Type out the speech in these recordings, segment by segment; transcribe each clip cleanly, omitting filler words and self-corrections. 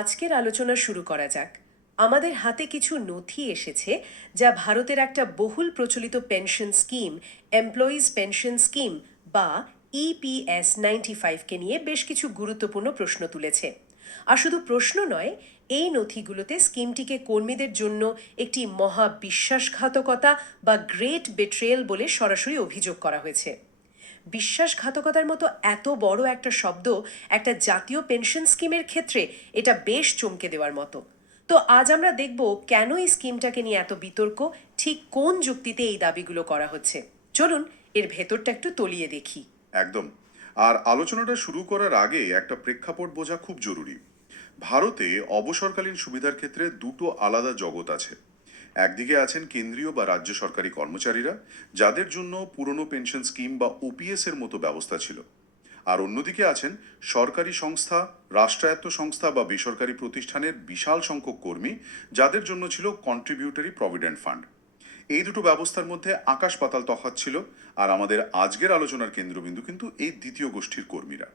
আজকের আলোচনা শুরু করা যাক। আমাদের হাতে কিছু নথি এসেছে যা ভারতের একটা বহুল প্রচলিত pension scheme, employees pension scheme বা ইপিএস 95কে নিয়ে বেশ কিছু গুরুত্বপূর্ণ প্রশ্ন তুলেছে। আর শুধু প্রশ্ন নয়, এই নথিগুলোতে স্কিমটিকে কর্মীদের জন্য একটি মহা বিশ্বাসঘাতকতা বা গ্রেট বেট্রেয়াল বলে সরাসরি অভিযোগ করা হয়েছে। বিশ্বাসঘাতকতার মতো এত বড় একটা শব্দ একটা জাতীয় পেনশন স্কিমের ক্ষেত্রে এটা বেশ চমকে দেওয়ার মতো। তো আজ আমরা দেখব কেন এই স্কিমটাকে নিয়ে এত বিতর্ক, ঠিক কোন যুক্তিতে এই দাবিগুলো করা হচ্ছে। চলুন এর ভেতরটা একটু তলিয়ে দেখি। একদম। আর আলোচনাটা শুরু করার আগে একটা প্রেক্ষাপট বোঝা খুব জরুরি। ভারতে অবসরকালীন সুবিধার ক্ষেত্রে দুটো আলাদা জগৎ আছে। একদিকে আছেন কেন্দ্রীয় বা রাজ্য সরকারি কর্মচারীরা, যাদের জন্য পুরনো পেনশন স্কিম বা ওপিএস এর মতো ব্যবস্থা ছিল। আর অন্যদিকে আছেন সরকারি সংস্থা, রাষ্ট্রায়ত্ত সংস্থা বা বেসরকারি প্রতিষ্ঠানের বিশাল সংখ্যক কর্মী, যাদের জন্য ছিল কন্ট্রিবিউটরি প্রভিডেন্ট ফান্ড। এই দুটো ব্যবস্থার মধ্যে আকাশ পাতাল তফাৎ ছিল। আর আমাদের আজকের আলোচনার কেন্দ্রবিন্দু কিন্তু এই দ্বিতীয় গোষ্ঠীর কর্মীরা।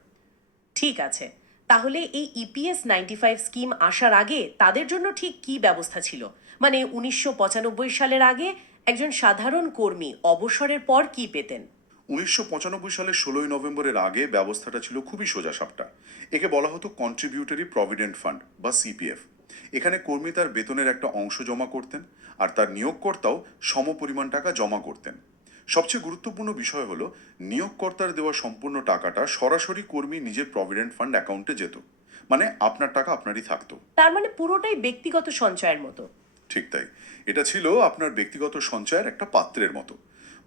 ঠিক আছে, তাহলে এই ইপিএস 95 স্কিম আসার আগে তাদের জন্য ঠিক কি ব্যবস্থা ছিল? মানে 1995 সালের আগে একজন সাধারণ কর্মী অবসরের পর কি পেতেন? 1995 সালের 16ই নভেম্বরের আগে ব্যবস্থাটা ছিল খুবই সোজাসাপটা। একে বলা হতো কন্ট্রিবিউটরি প্রভিডেন্ট ফান্ড বা সিপিএফ। এখানে কর্মী তার বেতনের একটা অংশ জমা করতেন, আর তার নিয়োগকর্তাও সমপরিমাণ টাকা জমা করতেন। সবচেয়ে গুরুত্বপূর্ণ বিষয় হলো, নিয়োগকর্তার দেওয়া সম্পূর্ণ টাকাটা সরাসরি কর্মী নিজের প্রভিডেন্ট ফান্ড অ্যাকাউন্টে যেত। মানে আপনার টাকা আপনারই থাকতো। তার মানে পুরোটাই ব্যক্তিগত সঞ্চয়ের মতো। ঠিক তাই। এটা ছিল আপনার ব্যক্তিগত সঞ্চয়ের একটা পাত্রের মতো।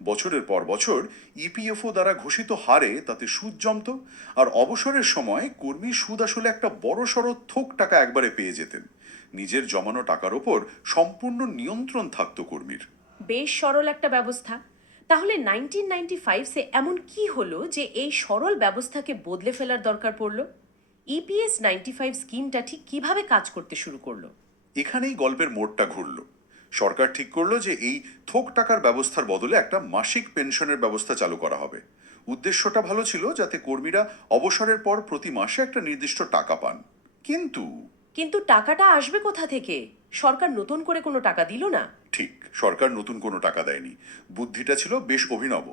বছরের পর বছর ইপিএফও দ্বারা ঘোষিত হারে তাতে সুদ জমতো। আর অবসরের সময় কর্মী সুদ আসলে একটা বড়সড় থোক টাকা একবারে পেয়ে যেতেন। নিজের জমানো টাকার ওপর সম্পূর্ণ নিয়ন্ত্রণ থাকতো কর্মীর। বেশ সরল একটা ব্যবস্থা। তাহলে 1995 এমন কি হলো যে এই সরল ব্যবস্থাকে বদলে ফেলার দরকার পড়লো? ইপিএস 95 স্কিমটা ঠিক কিভাবে কাজ করতে শুরু করলো? এখানেই গল্পের মোড়টা ঘুরল। সরকার ঠিক করলো যে এই থোক টাকার ব্যবস্থার বদলে একটা মাসিক পেনশনের ব্যবস্থা চালু করা হবে। উদ্দেশ্যটা ভালো ছিল, যাতে কর্মীরা অবসরের পর প্রতি মাসে একটা নির্দিষ্ট টাকা পান। কিন্তু কিন্তু টাকাটা আসবে কোথা থেকে? সরকার নতুন করে কোনো টাকা দিল না। ঠিক, সরকার নতুন কোনো টাকা দেয়নি। বুদ্ধিটা ছিল বেশ অভিনব।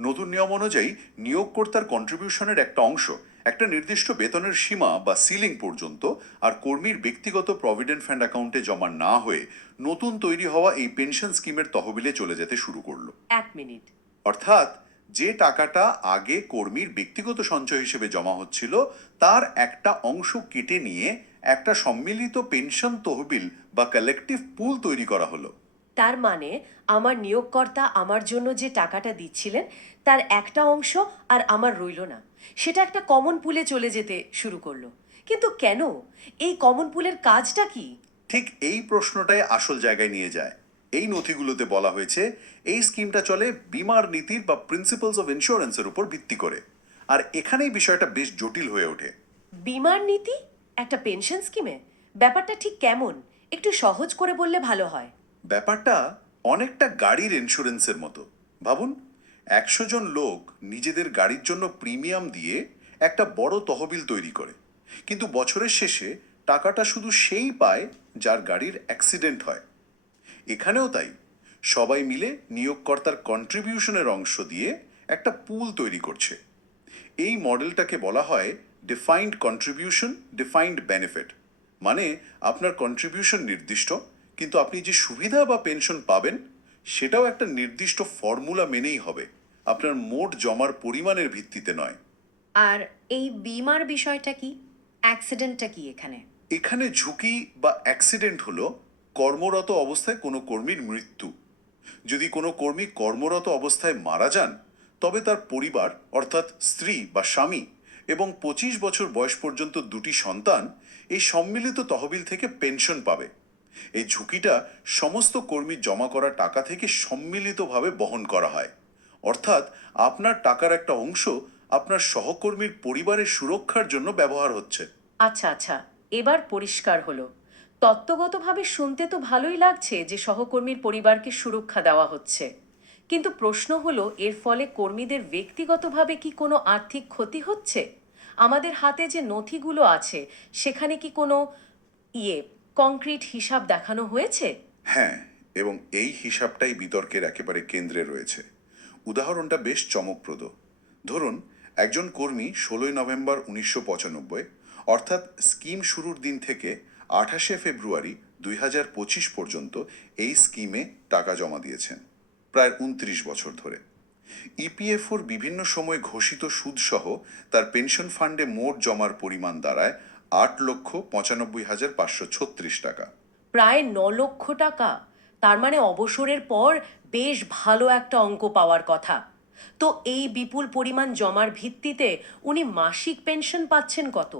নতুন নিয়ম অনুযায়ী নিয়োগকর্তার কন্ট্রিবিউশনের একটা অংশ একটা নির্দিষ্ট বেতনের সীমা বা সিলিং পর্যন্ত আর কর্মীর ব্যক্তিগত প্রভিডেন্ট ফান্ড অ্যাকাউন্টে জমা না হয়ে নতুন তৈরি হওয়া এই পেনশন স্কিমের তহবিলে চলে যেতে শুরু করলো। এক মিনিট। অর্থাৎ যে টাকাটা আগে কর্মীর ব্যক্তিগত সঞ্চয় হিসেবে জমা হচ্ছিল, তার একটা অংশ কেটে নিয়ে একটা সম্মিলিত পেনশন তহবিল বা কালেকটিভ পুল তৈরি করা হলো। তার মানে আমার নিয়োগকর্তা আমার জন্য যে টাকাটা দিচ্ছিলেন তার একটা অংশ আর আমার রইল না, সেটা একটা কমন পুলে চলে যেতে শুরু করলো। কিন্তু কেন? এই কমন পুলের কাজটা কি? ঠিক এই প্রশ্নটাই আসল জায়গায় নিয়ে যায়। এই নথিগুলোতে বলা হয়েছে, এই স্কিমটা চলে বিমার নীতির বা প্রিন্সিপালস অফ ইন্স্যুরেন্সের উপর ভিত্তি করে। আর এখানেই বিষয়টা বেশ জটিল হয়ে ওঠে। বিমার নীতি একটা পেনশন স্কিমে? ব্যাপারটা ঠিক কেমন? একটু সহজ করে বললে ভালো হয়। ব্যাপারটা অনেকটা গাড়ির ইন্স্যুরেন্সের মতো। ভাবুন, 100 জন লোক নিজেদের গাড়ির জন্য প্রিমিয়াম দিয়ে একটা বড় তহবিল তৈরি করে। কিন্তু বছরের শেষে টাকাটা শুধু সেই পায় যার গাড়ির অ্যাক্সিডেন্ট হয়। এখানেও তাই, সবাই মিলে নিয়োগকর্তার কন্ট্রিবিউশনের অংশ দিয়ে একটা পুল তৈরি করছে। এই মডেলটাকে বলা হয় ডিফাইন্ড কন্ট্রিবিউশন, ডিফাইন্ড বেনিফিট। মানে আপনার কন্ট্রিবিউশন নির্দিষ্ট, কিন্তু আপনি যে সুবিধা বা পেনশন পাবেন সেটাও একটা নির্দিষ্ট ফর্মুলা মেনেই হবে, আপনার মোট জমার পরিমাণের ভিত্তিতে নয়। আর এই বিমার বিষয়টা কি? অ্যাক্সিডেন্টটা কি এখানে? এখানে ঝুঁকি বা অ্যাক্সিডেন্ট হলো কর্মরত অবস্থায় কোনো কর্মীর মৃত্যু। যদি কোনো কর্মী কর্মরত অবস্থায় মারা যান, তবে তার পরিবার অর্থাৎ স্ত্রী বা স্বামী এবং 25 বছর বয়স পর্যন্ত দুটি সন্তান এই সম্মিলিত তহবিল থেকে পেনশন পাবে। এই ঝুঁকিটা সমস্ত কর্মীর জমা করা টাকা থেকে সম্মিলিতভাবে বহন করা হয়। অর্থাৎ আপনার টাকার একটা অংশ আপনার সহকর্মীর পরিবারের সুরক্ষার জন্য ব্যবহার হচ্ছে। আচ্ছা আচ্ছা, এবার পরিষ্কার হলো। তত্ত্বগতভাবে শুনতে তো ভালোই লাগছে যে সহকর্মীর পরিবারকে সুরক্ষা দেওয়া হচ্ছে। কিন্তু প্রশ্ন হলো, এর ফলে কর্মীদের ব্যক্তিগতভাবে কি কোনো আর্থিক ক্ষতি হচ্ছে? আমাদের হাতে যে নথিগুলো আছে সেখানে কি কোনো কংক্রিট হিসাব দেখানো হয়েছে? হ্যাঁ, এবং এই হিসাবটাই বিতর্কের একেবারে কেন্দ্রে রয়েছে। উদাহরণটা বেশ চমকপ্রদ। ধরুন, একজন কর্মী 16ই নভেম্বর 1995, অর্থাৎ স্কিম শুরুর দিন থেকে 28শে ফেব্রুয়ারি 2025 পর্যন্ত এই স্কিমে টাকা জমা দিয়েছেন, প্রায় 29 বছর ধরে। ইপিএফওর বিভিন্ন সময় ঘোষিত সুদসহ তার পেনশন ফান্ডে মোট জমার পরিমাণ দাঁড়ায় 8,95,536 টাকা। প্রায় 9 লক্ষ টাকা। তার মানে অবসরের পর বেশ ভালো একটা অঙ্ক পাওয়ার কথা। তো এই বিপুল পরিমাণ জমার ভিত্তিতে উনি মাসিক পেনশন পাচ্ছেন কত?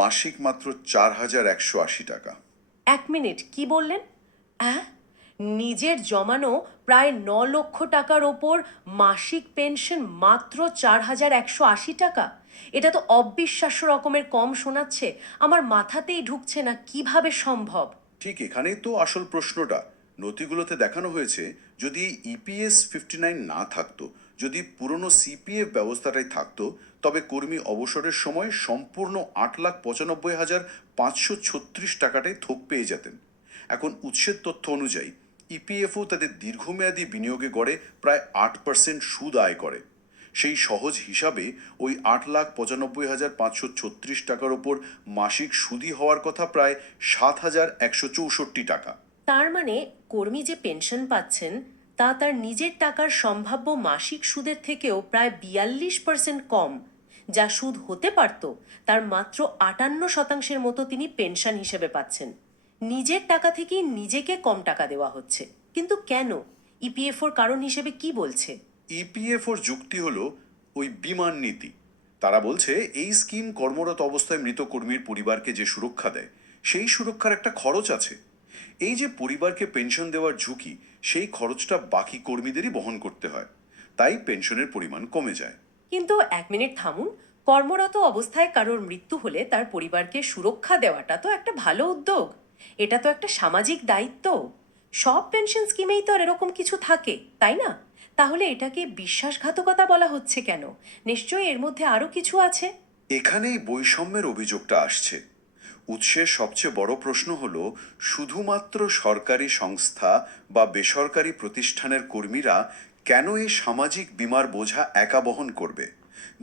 মাসিক মাত্র 4,180 টাকা। 1 মিনিট, কি বললেন? হ্যাঁ, নিজের জমানো প্রায় 9 লক্ষ টাকার ওপর মাসিক পেনশন মাত্র 4,180 টাকা। এটা তো অবিশ্বাস্য রকমের কম শোনাচ্ছে। আমার মাথাতেই ঢুকছে না কিভাবে সম্ভব। ঠিক এখানেই তো আসল প্রশ্নটা। নথিগুলোতে দেখানো হয়েছে, যদি ইপিএস 59 না থাকতো, যদি পুরনো সিপিএফ ব্যবস্থাটাই থাকতো, তবে কর্মী অবসরের সময় সম্পূর্ণ 8,95,536 টাকাটাই থোক পেয়ে যেতেন। এখন উৎসের তথ্য অনুযায়ী ইপিএফও তাদের দীর্ঘমেয়াদী বিনিয়োগে গড়ে প্রায় 8% সুদ আয় করে। সেই সহজ হিসাবে ওই 8,95,536 টাকার ওপর মাসিক সুদই হওয়ার কথা প্রায় 7,164 টাকা। তার মানে কর্মী যে পেনশন পাচ্ছেন তা তার নিজের টাকার সম্ভাব্য মাসিক সুদের থেকেও প্রায় 42% কম। যা সুদ হতে পারত তার মাত্র 58% মতো তিনি পেনশন হিসেবে পাচ্ছেন। নিজের টাকা থেকেই নিজেকে কম টাকা দেওয়া হচ্ছে। কিন্তু কেন? ইপিএফওর কারণ হিসেবে কি বলছে? ইপিএফওর যুক্তি হলো ওই বিমান নীতি। তারা বলছে এই স্কিম কর্মরত অবস্থায় মৃত কর্মীর পরিবারকে যে সুরক্ষা দেয়, সেই সুরক্ষার একটা খরচ আছে। এই যে পরিবারকে পেনশন দেওয়ার ঝুঁকি, সেই খরচটা বাকি কর্মীদেরই বহন করতে হয়। তাই পেনশনের পরিমাণ কমে যায়। কিন্তু 1 মিনিট থামুন। কর্মরত অবস্থায় কারোর মৃত্যু হলে তার পরিবারকে সুরক্ষা দেওয়াটা তো একটা ভালো উদ্যোগ। এটা তো একটা সামাজিক দায়িত্ব। সব পেনশন স্কিমেই তো আর এরকম কিছু থাকে, তাই না? তাহলে এটাকে বিশ্বাসঘাতকতা বলা হচ্ছে কেন? নিশ্চয়ই এর মধ্যে আরো কিছু আছে। এখানেই বৈষম্যের অভিযোগটা আসছে। উৎসের সবচেয়ে বড় প্রশ্ন হলো, শুধুমাত্র সরকারি সংস্থা বা বেসরকারি প্রতিষ্ঠানের কর্মীরা কেন এই সামাজিক বীমার বোঝা একা বহন করবে,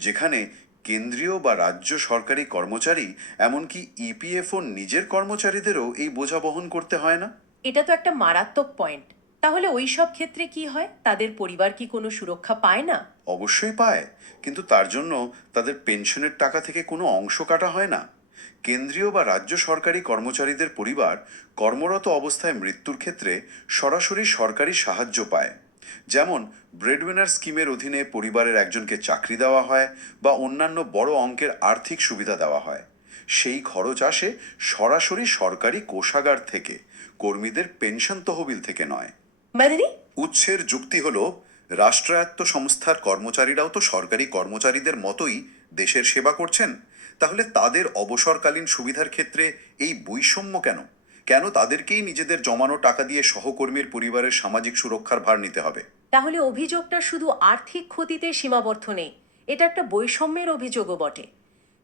যেখানে কেন্দ্রীয় বা রাজ্য সরকারি কর্মচারী, এমনকি ইপিএফও নিজের কর্মচারীদেরও এই বোঝা বহন করতে হয় না? এটা তো একটা মারাত্মক পয়েন্ট। তাহলে ওই সব ক্ষেত্রে কি হয়? তাদের পরিবার কি কোনো সুরক্ষা পায় না? অবশ্যই পায়, কিন্তু তার জন্য তাদের পেনশনের টাকা থেকে কোনো অংশ কাটা হয় না। কেন্দ্রীয় বা রাজ্য সরকারি কর্মচারীদের পরিবার কর্মরত অবস্থায় মৃত্যুর ক্ষেত্রে সরাসরি সরকারি সাহায্য পায়। যেমন ব্রেডউইনার স্কিমের অধীনে পরিবারের একজনকে চাকরি দেওয়া হয় বা অন্যান্য বড় অঙ্কের আর্থিক সুবিধা দেওয়া হয়। সেই খরচ আসে সরাসরি সরকারি কোষাগার থেকে, কর্মীদের পেনশন তহবিল থেকে নয়। মানে? উৎসের যুক্তি হলো, রাষ্ট্রায়ত্ত সংস্থার কর্মচারীরাও তো সরকারি কর্মচারীদের মতোই দেশের সেবা করছেন। তাহলে তাদের অবসরকালীন সুবিধার ক্ষেত্রে এই বৈষম্য কেন? কেন তাদেরকেই নিজেদের জমানো টাকা দিয়ে সহকর্মীর পরিবারের সামাজিক সুরক্ষার ভার নিতে হবে? তাহলে অভিযোগটা শুধু আর্থিক ক্ষতিতে সীমাবদ্ধ নেই, এটা একটা বৈষম্যের অভিযোগও বটে।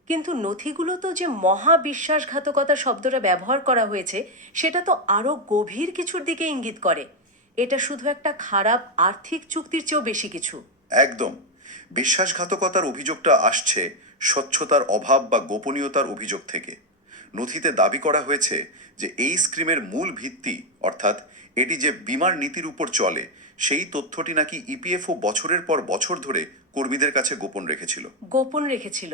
কিন্তু নথিগুলো তো যে মহা বিশ্বাসঘাতকতা শব্দটা ব্যবহার করা হয়েছে, সেটা তো আরো গভীর কিছুর দিকে ইঙ্গিত করে। এটা শুধু একটা খারাপ আর্থিক চুক্তির চেয়েও বেশি কিছু। একদম। বিশ্বাসঘাতকতার অভিযোগটা আসছে স্বচ্ছতার অভাব বা গোপনীয়তার অভিযোগ থেকে। নথিতে দাবি করা হয়েছে যে এই স্কিমের মূল ভিত্তি, অর্থাৎ এটি যে বীমার নীতির উপর চলে, সেই তথ্যটি নাকি ইপিএফও বছরের পর বছর ধরে কর্মীদের কাছে গোপন রেখেছিল। গোপন রেখেছিল?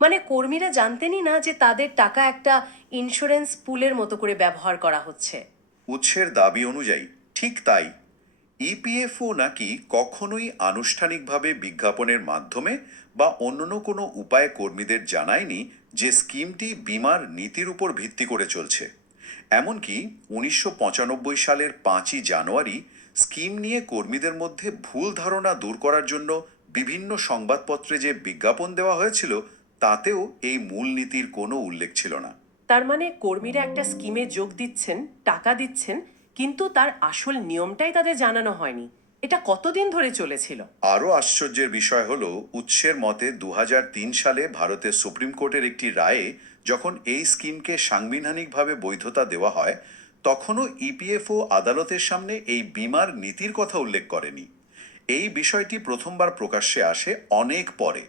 মানে কর্মীরা জানতেনই না যে তাদের টাকা একটা ইন্স্যুরেন্স পুলের মতো করে ব্যবহার করা হচ্ছে? উৎসের দাবি অনুযায়ী ঠিক তাই। ইপিএফও নাকি কখনোই আনুষ্ঠানিকভাবে বিজ্ঞাপনের মাধ্যমে বা অন্য কোনো উপায়ে কর্মীদের জানায়নি যে স্কিমটি বীমার নীতির উপর ভিত্তি করে চলছে। এমনকি 1995 সালের 5ই জানুয়ারি স্কিম নিয়ে কর্মীদের মধ্যে ভুল ধারণা দূর করার জন্য বিভিন্ন সংবাদপত্রে যে বিজ্ঞাপন দেওয়া হয়েছিল, তাতেও এই মূল নীতির কোনো উল্লেখ ছিল না। তার মানে কর্মীরা একটা স্কিমে যোগ দিচ্ছেন, টাকা দিচ্ছেন, কিন্তু তার আসল নিয়মটাই তাদের জানানো হয়নি। এটা কতদিন ধরে চলেছিল? আরও আশ্চর্যের বিষয় হলো উৎসের মতে 2003 সালে ভারতের সুপ্রিম কোর্টের একটি রায়ে যখন এই স্কিমকে সাংবিধানিকভাবে বৈধতা দেওয়া হয় তখনও ইপিএফও আদালতের সামনে এই বিমার নীতির কথা উল্লেখ করেনি। এই বিষয়টি প্রথমবার প্রকাশ্যে আসে অনেক পরে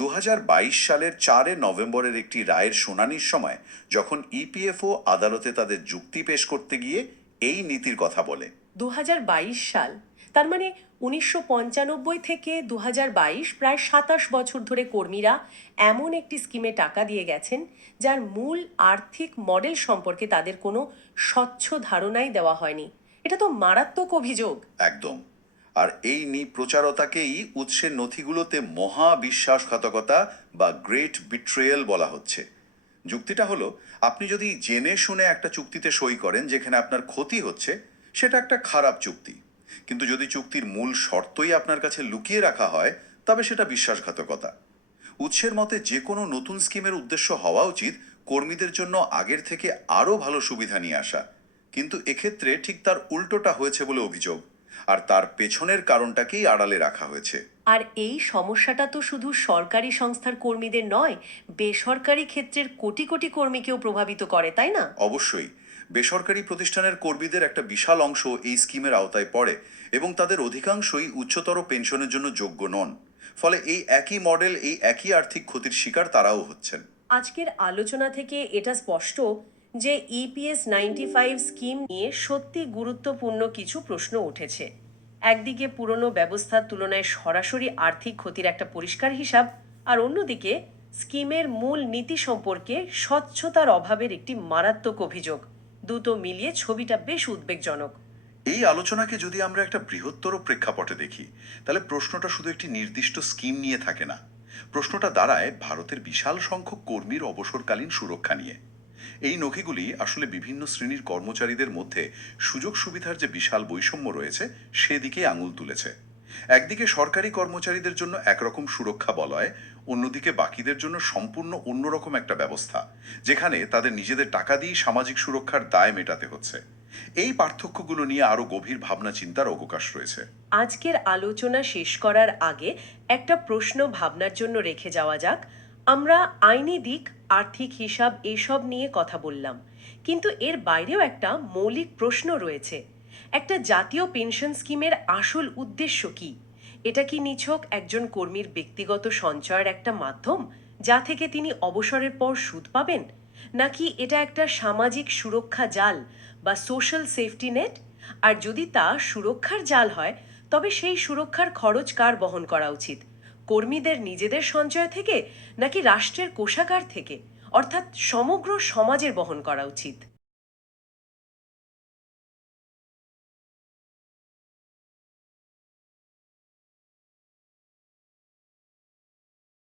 2022 সালের 4 নভেম্বরের একটি রায়ের শুনানির সময় যখন ইপিএফও আদালতে তাদের যুক্তি পেশ করতে গিয়ে এই নীতির কথা বলে। 2022 সাল, তার মানে 1995 থেকে 2022 প্রায় 27 বছর ধরে কর্মীরা এমন একটি স্কিমে টাকা দিয়ে গেছেন যার মূল আর্থিক মডেল সম্পর্কে তাদের কোনো স্বচ্ছ ধারণাই দেওয়া হয়নি। এটা তো মারাত্মক অভিযোগ। একদম। আর এই প্রচারতাকেই উৎসের নথিগুলোতে মহা বিশ্বাসঘাতকতা বা গ্রেট বিট্রেয়াল বলা হচ্ছে। যুক্তিটা হলো আপনি যদি জেনে শুনে একটা চুক্তিতে সই করেন যেখানে আপনার ক্ষতি হচ্ছে সেটা একটা খারাপ চুক্তি, কিন্তু যদি চুক্তির মূল শর্তই আপনার কাছে লুকিয়ে রাখা হয় তবে সেটা বিশ্বাসঘাতকতা। উৎসের মতে যে কোনো নতুন স্কিমের উদ্দেশ্য হওয়া উচিত কর্মীদের জন্য আগের থেকে আরও ভালো সুবিধা নিয়ে আসা, কিন্তু এক্ষেত্রে ঠিক তার উল্টোটা হয়েছে বলে অভিযোগ, আর তার পেছনের কারণটাকেই আড়ালে রাখা হয়েছে। আর এই সমস্যাটা তো শুধু সরকারি সংস্থার কর্মীদের নয়, বেসরকারি ক্ষেত্রের কোটি কোটি কর্মীকেও প্রভাবিত করে, তাই না? অবশ্যই বেসরকারি প্রতিষ্ঠানের কর্মীদের একটা বিশাল অংশ এই স্কিমের আওতায় পড়ে এবং তাদের অধিকাংশই উচ্চতর পেনশনের জন্য যোগ্য নন। ফলে এই একই মডেল, এই একই আর্থিক ক্ষতির শিকার তারাও হচ্ছেন। আজকের আলোচনা থেকে এটা স্পষ্ট যে ইপিএস 95 স্কিম নিয়ে সত্যি গুরুত্বপূর্ণ কিছু প্রশ্ন উঠেছে। একদিকে পুরনো ব্যবস্থার তুলনায় সরাসরি আর্থিক ক্ষতির একটা পরিষ্কার হিসাব, আর অন্যদিকে স্কিমের মূল নীতি সম্পর্কে স্বচ্ছতার অভাবের একটি মারাত্মক অভিযোগ। দুটো মিলিয়ে ছবিটা বেশ উদ্বেগজনক। এই আলোচনাকে যদি আমরা একটা বৃহত্তর প্রেক্ষাপটে দেখি তাহলে প্রশ্নটা শুধু একটি নির্দিষ্ট স্কিম নিয়ে থাকে না। প্রশ্নটা দাঁড়ায় ভারতের বিশাল সংখ্যক কর্মীর অবসরকালীন সুরক্ষা নিয়ে। এই নথিগুলি আসলে বিভিন্ন শ্রেণীর কর্মচারীদের মধ্যে সুযোগ সুবিধার যে বিশাল বৈষম্য রয়েছে সেদিকে আঙুল তুলেছে। একদিকে সরকারি কর্মচারীদের জন্য একরকম সুরক্ষা বলয়, অন্যদিকে বাকিদের জন্য সম্পূর্ণ অন্যরকম একটা ব্যবস্থা যেখানে তাদের নিজেদের টাকা দিয়ে সামাজিক সুরক্ষার দায় মেটাতে হচ্ছে। এই পার্থক্যগুলো নিয়ে আরো গভীর ভাবনা চিন্তার অবকাশ রয়েছে। আজকের আলোচনা শেষ করার আগে একটা প্রশ্ন ভাবনার জন্য রেখে যাওয়া যাক। আমরা আইনি দিক, আর্থিক হিসাব এসব নিয়ে কথা বললাম, কিন্তু এর বাইরেও একটা মৌলিক প্রশ্ন রয়েছে। একটা জাতীয় পেনশন স্কিমের আসল উদ্দেশ্য কি? এটা কি নিছক একজন কর্মীর ব্যক্তিগত সঞ্চয়ের একটা মাধ্যম যা থেকে তিনি অবসরের পর সুদ পাবেন, নাকি এটা একটা সামাজিক সুরক্ষা জাল বা সোশ্যাল সেফটি নেট? আর যদি তা সুরক্ষার জাল হয়, তবে সেই সুরক্ষার খরচ কার বহন করা উচিত? কর্মীদের নিজেদের সঞ্চয় থেকে, নাকি রাষ্ট্রের কোষাগার থেকে, অর্থাৎ সমগ্র সমাজের বহন করা উচিত?